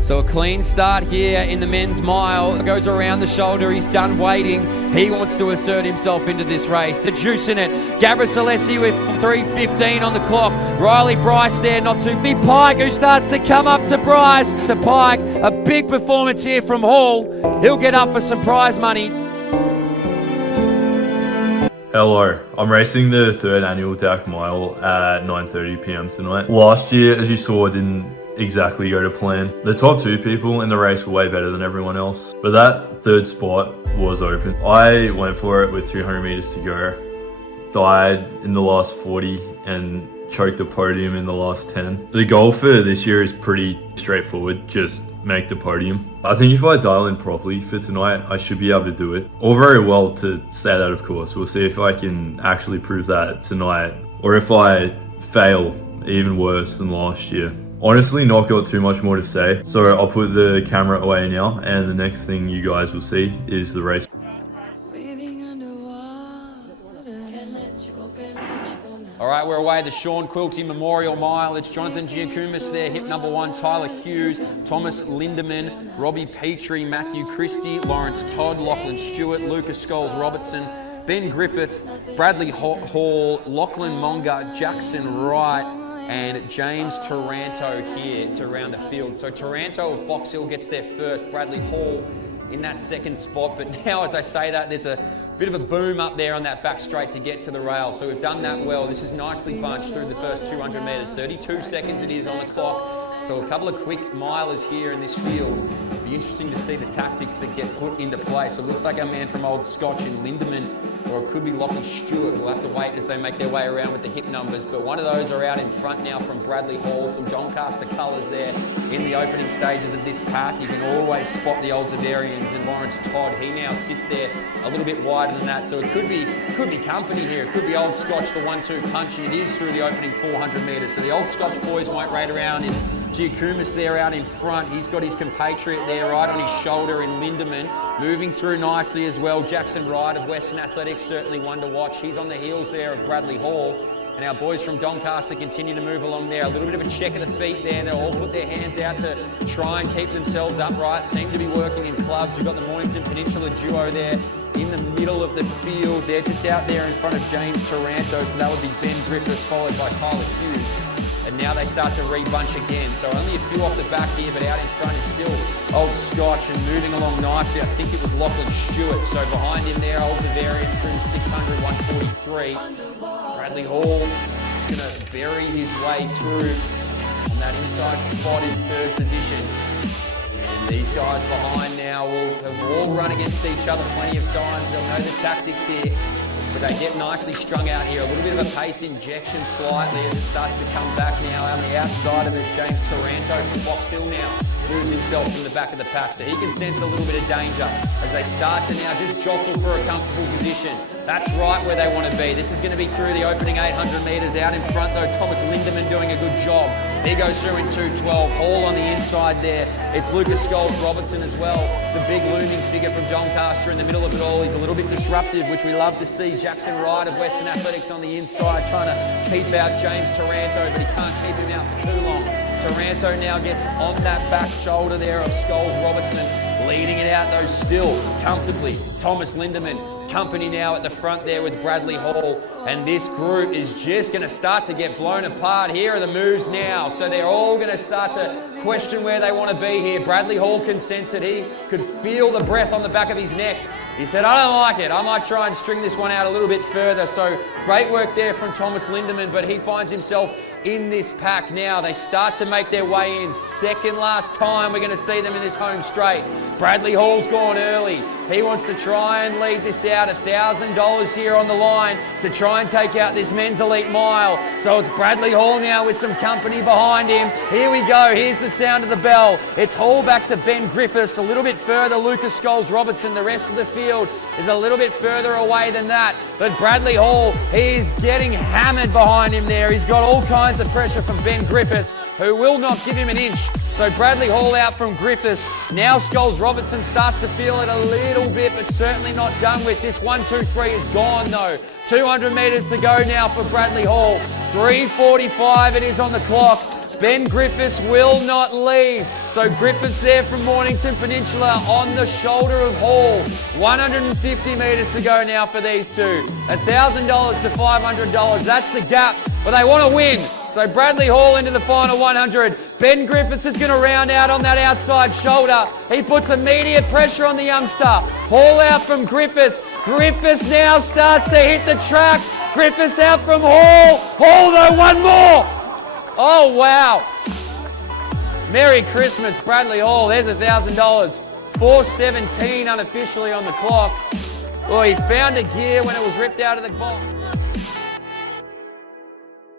So a clean start here in the men's mile. Goes around the shoulder. He's done waiting. He wants to assert himself into this race. The juice in it. Gabriel Alessi with 3:15 on the clock. Riley Bryce there, not too big. Pike who starts to come up to Bryce. To Pike, a big performance here from Hall. He'll get up for some prize money. Hello, I'm racing the 3rd annual DAC Mile at 9:30 p.m. tonight. Last year, as you saw, didn't exactly go to plan. The top 2 people in the race were way better than everyone else, but that 3rd spot was open. I went for it with 200 meters to go, died in the last 40 and choked the podium in the last 10. The goal for this year is pretty straightforward, just make the podium. I think if I dial in properly for tonight, I should be able to do it. All very well to say that, of course. We'll see if I can actually prove that tonight, or if I fail even worse than last year. Honestly, not got too much more to say, so I'll put the camera away now, and the next thing you guys will see is the race. All right, we're away the Sean Quilty Memorial Mile. It's Jonathan Giacomis there, hip number 1, Tyler Hughes, Thomas Lindemann, Robbie Petrie, Matthew Christie, Lawrence Todd, Lachlan Stewart, Lucas Scholes-Robertson, Ben Griffith, Bradley Hall, Lachlan Monga, Jackson Wright, and James Taranto here to round the field. So Taranto of Box Hill gets there first, Bradley Hall in that 2nd spot. But now, as I say that, there's a bit of a boom up there on that back straight to get to the rail. So we've done that well. This is nicely bunched through the first 200 metres. 32 seconds it is on the clock. So a couple of quick milers here in this field. It'll be interesting to see the tactics that get put into play. So it looks like a man from Old Scotch in Lindemann, or it could be Lachlan Stewart. We'll have to wait as they make their way around with the hip numbers. But one of those are out in front now from Bradley Hall. Some Doncaster colours there in the opening stages of this pack. You can always spot the Old Zavarians, and Lawrence Todd, he now sits there a little bit wider than that. So it could be company here. It could be Old Scotch, the 1-2 punch. It is through the opening 400 metres. So the Old Scotch boys might raid around. It's Giacomis there out in front. He's got his compatriot there right on his shoulder in Lindemann. Moving through nicely as well. Jackson Wright of Western Athletics, certainly one to watch. He's on the heels there of Bradley Hall. And our boys from Doncaster continue to move along there. A little bit of a check of the feet there. They'll all put their hands out to try and keep themselves upright. Seem to be working in clubs. We've got the Mornington Peninsula duo there in the middle of the field. They're just out there in front of James Taranto. So that would be Ben Griffith, followed by Tyler Hughes. And now they start to re-bunch again. So only a few off the back here, but out in front is still Old Scotch and moving along nicely. I think it was Lachlan Stewart. So behind him there, Old Zavarian through 600, 143. Bradley Hall is going to bury his way through on that inside spot in 3rd position. And these guys behind now have all run against each other plenty of times. They'll know the tactics here. But they get nicely strung out here. A little bit of a pace injection slightly as it starts to come back now. On the outside of it, James Taranto from Box Hill now moves himself from the back of the pack. So he can sense a little bit of danger as they start to now just jostle for a comfortable position. That's right where they want to be. This is going to be through the opening 800 metres. Out in front though, Thomas Lindemann doing a good job. He goes through in 2:12. Hall on the inside there. It's Lucas Scholes-Robertson as well. The big looming figure from Doncaster in the middle of it all. He's a little bit disruptive, which we love to see. Jackson Wright of Western Athletics on the inside trying to keep out James Taranto, but he can't keep him out for too long. Taranto now gets on that back shoulder there of Scholes-Robertson, leading it out though still comfortably. Thomas Lindemann, company now at the front there with Bradley Hall, and this group is just going to start to get blown apart. Here are the moves now, so they're all going to start to question where they want to be here. Bradley Hall can sense it. He could feel the breath on the back of his neck. He said, I don't like it. I might try and string this one out a little bit further. So great work there from Thomas Lindemann, but he finds himself in this pack now. They start to make their way in. Second last time we're going to see them in this home straight. Bradley Hall's gone early. He wants to try and lead this out. $1,000 here on the line to try and take out this men's elite mile. So it's Bradley Hall now with some company behind him. Here we go. Here's the sound of the bell. It's Hall back to Ben Griffiths. A little bit further, Lucas Scholes-Robertson. The rest of the field is a little bit further away than that. But Bradley Hall, he's getting hammered behind him there. He's got all kinds of pressure from Ben Griffiths, who will not give him an inch. So Bradley Hall out from Griffiths. Now Scholes-Robertson starts to feel it a little bit, but certainly not done with. This 1-2-3 is gone though. 200 metres to go now for Bradley Hall. 3:45 it is on the clock. Ben Griffiths will not leave. So Griffiths there from Mornington Peninsula on the shoulder of Hall. 150 metres to go now for these two. $1,000 to $500. That's the gap, but they want to win. So Bradley Hall into the final 100. Ben Griffiths is going to round out on that outside shoulder. He puts immediate pressure on the youngster. Hall out from Griffiths. Griffiths now starts to hit the track. Griffiths out from Hall. Hall though, one more. Oh, wow. Merry Christmas, Bradley Hall. There's $1,000. 4:17 unofficially on the clock. Oh, he found a gear when it was ripped out of the box.